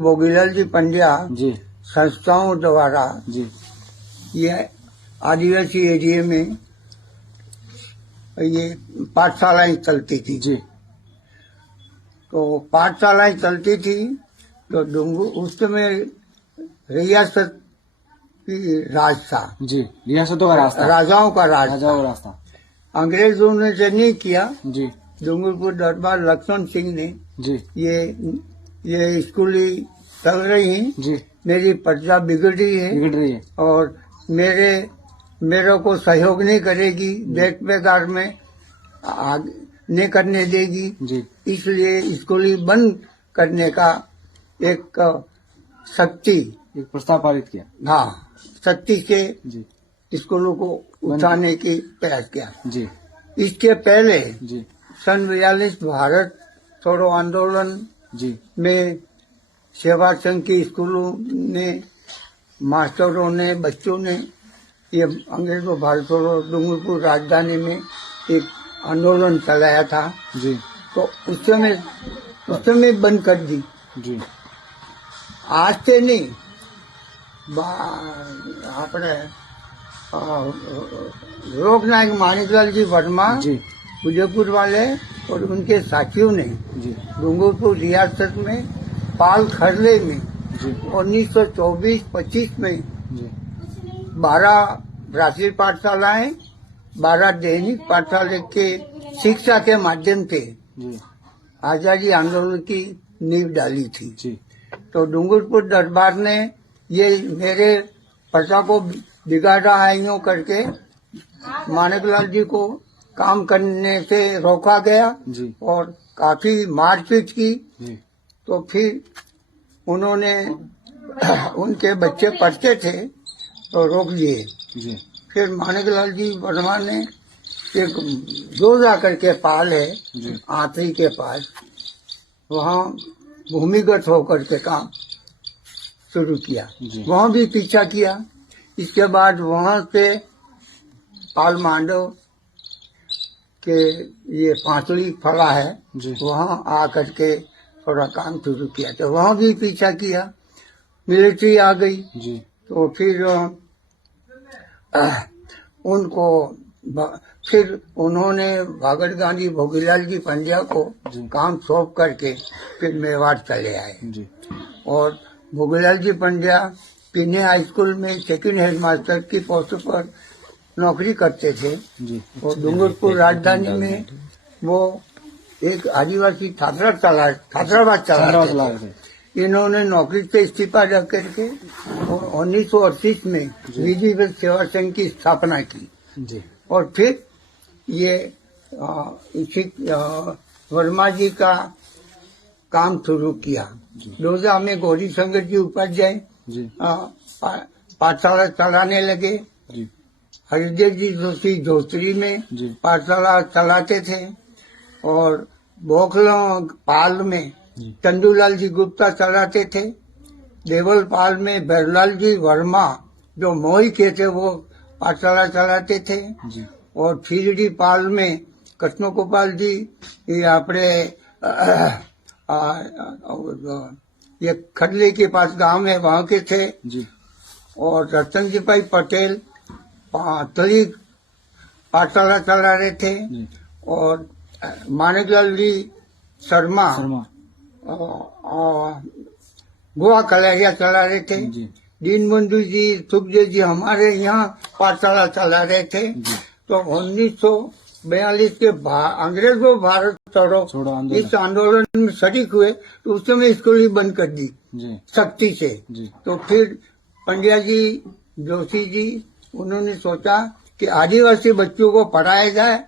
भोगीलाल जी पंड्या जी संस्थाओं द्वारा जी ये आदिवासी एरिया में ये पाठशालाएं चलती थी। जी तो पाठशालाएं चलती थी तो डूंगू उस समय रियासत की राज था। जी रियासतों का रास्ता, राजाओं का राज राजाओं का था। रास्ता। अंग्रेजों ने जो नहीं किया, जी डूंगरपुर दरबार लक्ष्मण सिंह ने जी ये स्कूली चल रही, जी मेरी प्रजा बिगड़ रही है बिगड़ रही है। और मेरे को सहयोग नहीं करेगी, देख बेकार में आगे नहीं करने देगी, जी इसलिए स्कूली बंद करने का एक शक्ति, एक प्रस्ताव पारित किया। हाँ, शक्ति से जी स्कूलों को उठाने की प्रयास किया। जी इसके पहले जी सन 42 भारत छोड़ो आंदोलन जी में सेवा संघ के स्कूलों ने, मास्टरों ने, बच्चों ने ये अंग्रेजों भारत छोड़ो डूंगरपुर राजधानी में एक आंदोलन चलाया था। जी तो उस समय बंद कर दी। जी आज से नहीं, अपने लोकनायक माणिकलाल जी वर्मा जी उदयपुर वाले और उनके साथियों ने जी डूंगरपुर रियासत में पाल खरले में जी 1924-25 में जी 12 राष्ट्रीय पाठशालाएं, 12 दैनिक पाठशाला के शिक्षा के माध्यम से जी आजादी आंदोलन की नींव डाली थी। जी तो डूंगरपुर दरबार ने ये मेरे प्रजा को बिगाड़ रहा है यूं करके माणिकलाल जी को काम करने से रोका गया जी और काफी मारपीट की। जी तो फिर उन्होंने उनके बच्चे पढ़ते थे तो रोक लिए। जी फिर माणिकलाल जी वर्मा ने एक जोजा करके पाल है जी आंतरी के पास, वहाँ भूमिगत होकर के काम शुरू किया। जी वहाँ भी पीछा किया। इसके बाद वहाँ से पाल मांडव के ये पांचली फला है, जी वहाँ आकर के थोड़ा काम शुरू किया। तो वहाँ भी पीछा किया, मिलिट्री आ गई। जी तो फिर फिर उन्होंने भगत गांधी भोगीलाल जी पंड्या को जी काम सौंप करके फिर मेवाड़ चले आए। जी और भोगीलाल जी पंड्या पीने हाई स्कूल में सेकंड हेड मास्टर की पोस्ट पर नौकरी करते थे। जी और डूंगरपुर राजधानी में वो एक आदिवासी छात्रावास चला रहे थे। इन्होंने नौकरी से इस्तीफा रख करके 1938 में विधिवत सेवा संघ की स्थापना की। जी और फिर ये वर्मा जी का काम शुरू किया। रोजा में गौरी शंकर जी उपाध्याय जी पाठशाला चलाने लगे। जी हरिदेव जी जोशी जोत्री में जी पाठशाला चलाते थे। और बोखला पाल में जी चंदूलाल जी गुप्ता चलाते थे। देवल पाल में भरलाल जी वर्मा जो मोही के थे वो पाठशाला चलाते थे। जी और फिरडी पाल में कृष्ण गोपाल जी ये अपने ये खडले के पास गांव है वहाँ के थे। जी और रतन जी भाई पटेल तली पाठशाला चला रहे थे। जी और माणिकलाल जी शर्मा शर्मा गोवा कलेरिया चला रहे थे। जी दीनबंधु जी, सुखदेव जी हमारे यहाँ पाठशाला चला रहे थे। जी तो 1942 के अंग्रेजों भारत छोड़ो इस आंदोलन में शरीक हुए तो उस समय स्कूल ही बंद कर दी जी सख्ती से। जी तो फिर पंड्या जी, जोशी जी, उन्होंने सोचा कि आदिवासी बच्चों को पढ़ाया जाए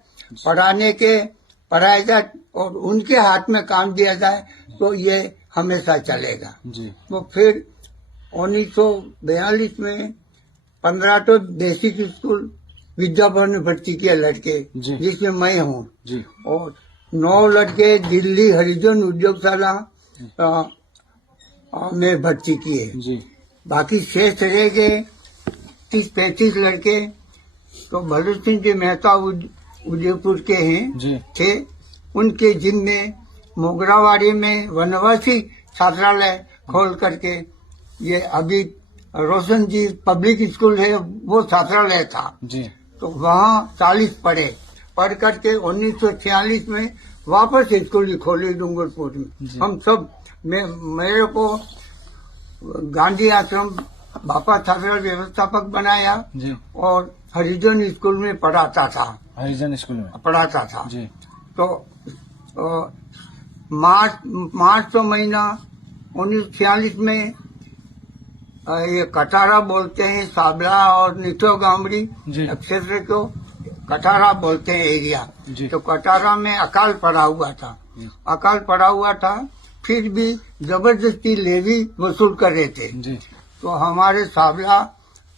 और उनके हाथ में काम दिया जाए तो ये हमेशा चलेगा। जी तो फिर 1942 में 15 तो बेसिक स्कूल विद्याभवन में भर्ती किया लड़के, जिसमें मैं हूँ। जी और 9 लड़के दिल्ली हरिजन उद्योगशाला में भर्ती किए। जी बाकी शेष रह गए 30-35 लड़के। तो भगत सिंह जी मेहता उदयपुर के हैं जी थे, उनके जिम्मे मोगरावाड़ी में वनवासी छात्रालय खोल करके ये अभी रोशन जी पब्लिक स्कूल है वो छात्रालय था, जी तो वहाँ 40 पढ़ करके 1946 में वापस स्कूल खोली डूंगरपुर में। जी। हम सब मेरे को गांधी आश्रम बापा छात्र व्यवस्थापक बनाया जी। और हरिजन स्कूल में पढ़ाता था, हरिजन स्कूल में पढ़ाता था। जी। तो मार्च तो महीना 1946 में ये कटारा बोलते हैं, साबला और निटो गामड़ी जी। क्षेत्र को कटारा बोलते हैं एरिया। जी। तो कटारा में अकाल पड़ा हुआ था, जी। अकाल पड़ा हुआ था, फिर भी जबरदस्ती लेवी वसूल कर रहे थे। जी। तो हमारे साबला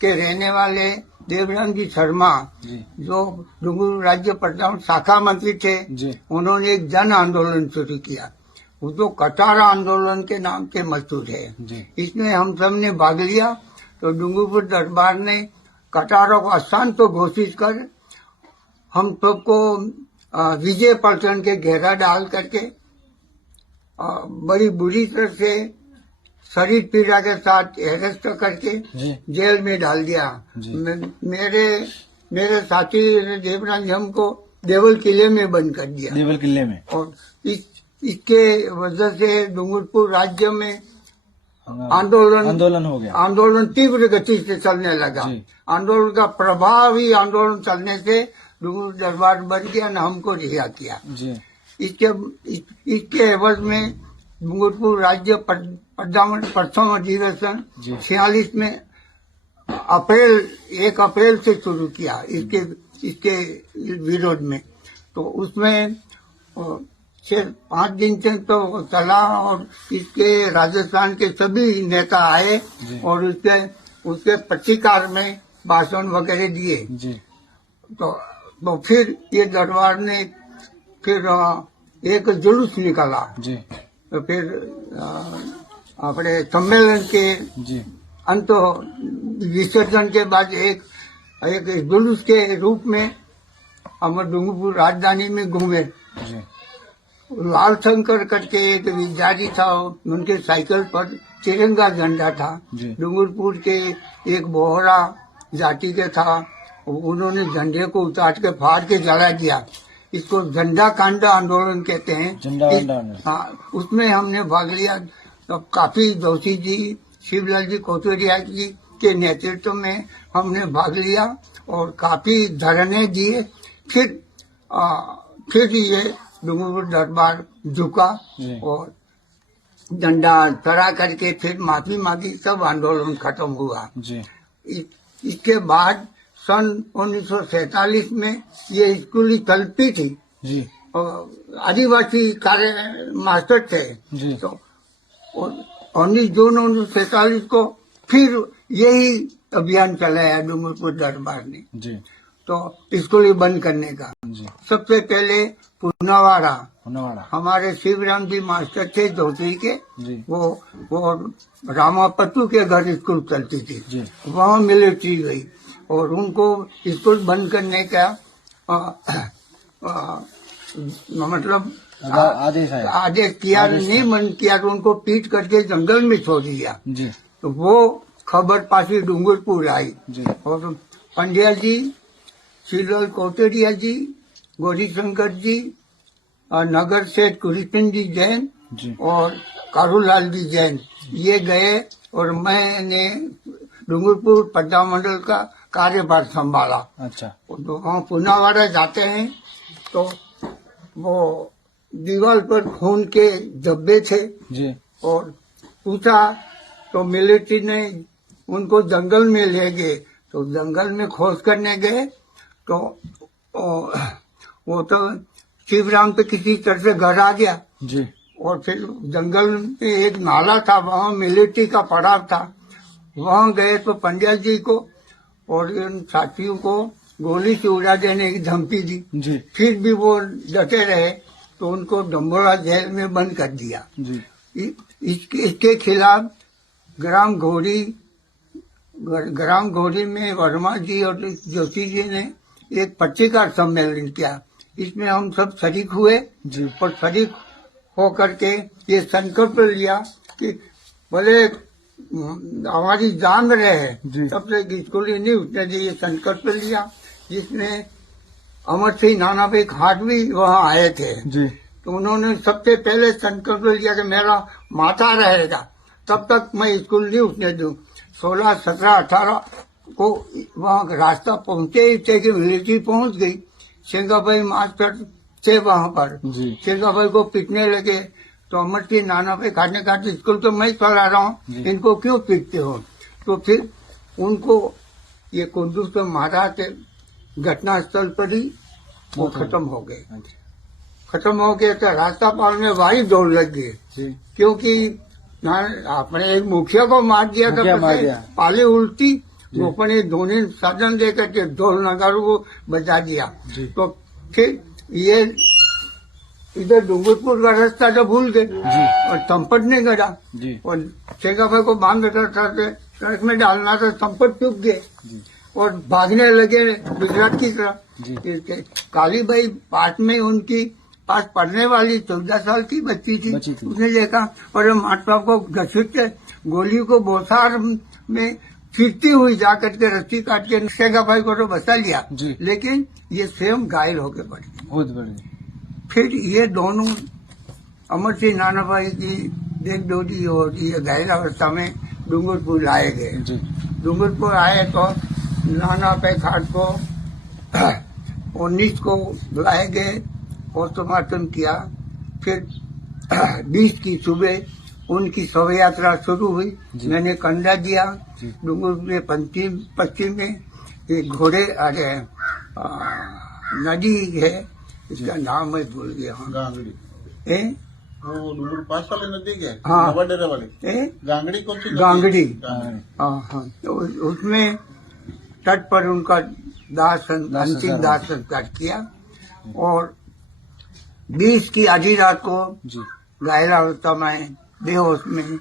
के रहने वाले देवराम जी शर्मा जी। जो डूंगरपुर राज्य पटना शाखा मंत्री थे, जी। उन्होंने एक जन आंदोलन शुरू किया, वो जो कटारा आंदोलन के नाम से मशहूर है। जी। इसमें हम सब ने भाग लिया। तो डूंगरपुर दरबार ने कटारा को अशांत तो घोषित कर हम सबको विजय पलटन के घेरा डाल करके बड़ी बुरी तरह से शरीर पीड़ा के साथ अरेस्ट करके जी। जेल में डाल दिया। जी। मेरे साथी देवराज हमको देवल किले में बंद कर दिया। देवल किले में। और इसके वजह से डूंगरपुर राज्य में आंदोलन हो गया। आंदोलन तीव्र गति से चलने लगा। जी। आंदोलन का प्रभावी आंदोलन चलने से डूंगरपुर दरबार बन गया न हमको रिहा किया। जी। इसके एवज में डूंगरपुर राज्य प्रथम अधिवेशन 46 में 1 अप्रैल से शुरू किया इसके विरोध में। तो उसमें सिर्फ 5 दिन से तो चला और इसके राजस्थान के सभी नेता आए और उसके प्रतिकार में भाषण वगैरह दिए। जी। तो फिर ये दरबार ने फिर एक जुलूस निकाला। जी। तो फिर अपने सम्मेलन के जी। अंत विसर्जन के बाद एक जुलूस के रूप में हम डूंगरपुर राजधानी में घूमे। जी। लाल शंकर करके एक विद्यार्थी था, उनके साइकिल पर तिरंगा झंडा था। जी। डूंगरपुर के एक बोहरा जाति के था, उन्होंने झंडे को उतार के फाड़ के जला दिया। इसको झंडा कांडा आंदोलन कहते हैं। हाँ, उसमें हमने भाग लिया। तो काफी जोशी जी, शिवलाल जी कोतरिया जी के नेतृत्व में हमने भाग लिया और काफी धरने दिए। फिर ये डूंगरपुर दरबार झुका और डंडा चढ़ा करके फिर माफी मांगी, सब आंदोलन खत्म हुआ। जी। इसके बाद सन 1947 में ये स्कूल कल्पी थी। जी। और आदिवासी कार्य मास्टर थे। जी। तो 19 जून 1947 को फिर यही अभियान चलाया डूंगरपुर दरबार ने। जी। तो स्कूल बंद करने का। जी। सबसे पहले पुनावाड़ा हमारे शिवराम जी मास्टर थे जोशी के। जी। वो रामापत्तू के घर स्कूल चलती थी। जी। वहाँ मिलिट्री गई और उनको स्कूल बंद करने का मतलब आदेश किया, नहीं बंद किया तो उनको पीट करके जंगल में छोड़ दिया। जी। तो वो खबर पासी डूंगरपुर आई। जी। और पंड्या जी, शिवलाल कोटरिया जी, गौरी शंकर जी, नगर सेठ कृष्ण जी जैन और कारूलाल जी जैन, ये गए और मैंने डूंगरपुर पद्मा मंडल का कार्यभार संभाला। अच्छा। तो वहाँ पुनावाड़ा जाते हैं तो वो दीवार पर खून के धब्बे थे। जी। और पूछा तो मिलिट्री ने उनको जंगल में ले गए। तो जंगल में खोज करने गए तो वो तो शिवराम पे किसी तरह से घर आ गया। जी। और फिर जंगल में एक नाला था, वहाँ मिलिट्री का पड़ाव था। वहाँ गए तो पंड्या जी को और इन साथियों को गोली से उड़ा देने की धमकी दी। जी। फिर भी वो डटे रहे तो उनको डम्बोरा जेल में बंद कर दिया। जी। इसके खिलाफ ग्राम घोरी में वर्मा जी और जोशी जी ने एक पत्रकार सम्मेलन किया। इसमें हम सब शरीक हुए। जी। और शरीक होकर के ये संकल्प लिया कि बोले हमारी जान रहे जी। तब तक स्कूल ही नहीं उठने दी। ये संकल्प लिया जिसमें अमर सिंह नाना भाई खाट भी वहाँ आए थे। जी तो उन्होंने सबसे पहले संकल्प लिया कि मेरा माता रहेगा तब तक मैं स्कूल नहीं उठने दूं। 16, 17, 18 को वहाँ रास्ता पहुंचे ही थे कि मिलिट्री पहुंच गई। सिंगा भाई मास्टर थे वहाँ पर। जी सिंगा भाई को पीटने लगे तो अमर सिंह नाना भाई खाने खाते स्कूल तो मैं चला रहा हूँ, जी। इनको क्यों पीटते हो। तो फिर उनको ये कुंदू से मारा के घटनास्थल पर ही वो खत्म हो गए। खत्म हो गया तो रास्ता पार में वही दौड़ लग गई जी क्योंकि आपने एक मुखिया को मार दिया था। मुखिया मार पहले दिया। पाले उल्टी जी। अपने धोनी साधन देकर के ढोल नगारों को बजा दिया। जी। तो फिर ये इधर डूंगरपुर का रास्ता तो भूल गए जी और चंपट नहीं गया जी और शेखा भाई को बांध रखा था सड़क में डालना था, चंपट चुप गए जी और भागने लगे गुजरात की तरफ। जी इसके काली बाई पास में उनकी पास पढ़ने वाली 14 साल की बच्ची थी। बच्ची थी। उसने देखा और माता को घसीट के गोली को बोसार में फिरती हुई जाकर के रस्सी काट के शेखा भाई को तो बचा लिया। जी। लेकिन ये स्वयं घायल होके पड़ गए। बहुत बढ़िया फिर ये दोनों अमर सिंह नाना भाई की देख डोरी होती है घायल अवस्था में डूंगरपुर लाए गए। जी डूंगरपुर आए तो नाना पे खाट को 19 को बुलाए गए, पोस्टमार्टम किया। फिर 20 की सुबह उनकी शव यात्रा शुरू हुई। जी। मैंने कंधा दिया। जी। डूंगरपुर के पश्चिम में एक घोड़े अरे नदी है, इसका नाम मैं भूल गया। गांगड़ी ए? वो डूंगर पास वाले नदी के हाँ। नवाडेरा वाले ए? गांगड़ी कौन सी नदी है? गांगड़ी। गांगड़ी। हाँ तो उसमें तट पर उनका अंतिम संस्कार। दाह संस्कार किया और 20 की आधी रात को जी घायल अवस्था में बेहोश में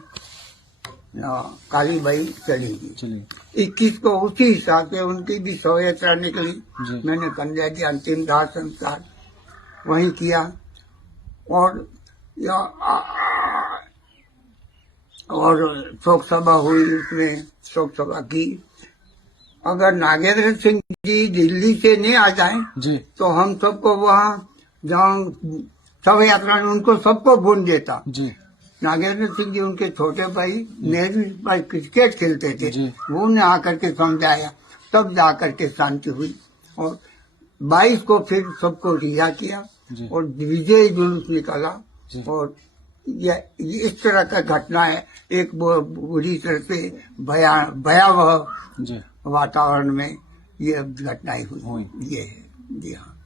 काली बाई चली गई। चलिए 21 को उसी हिसाब से उनकी भी शव यात्रा निकली। जी। मैंने कन्या जी अंतिम दाह संस्कार वहीं किया और शोक सभा हुई, उसमें शोक सभा की। अगर नागेंद्र सिंह जी दिल्ली से नहीं आ जाएं जी तो हम सबको वहाँ जहाँ शव यात्रा में उनको सबको भून देता। जी नागेंद्र सिंह जी उनके छोटे भाई नेहरू भाई क्रिकेट खेलते थे, जी। वो उन्हें आकर के समझाया, तब जाकर के शांति हुई। और 22 को फिर सबको रिहा किया जी। और विजय जुलूस निकाला। जी। और ये इस तरह का घटना है, एक बुरी तरह से भयावह जी वातावरण में ये घटनाएं हुई। हुई। ये है जी हाँ।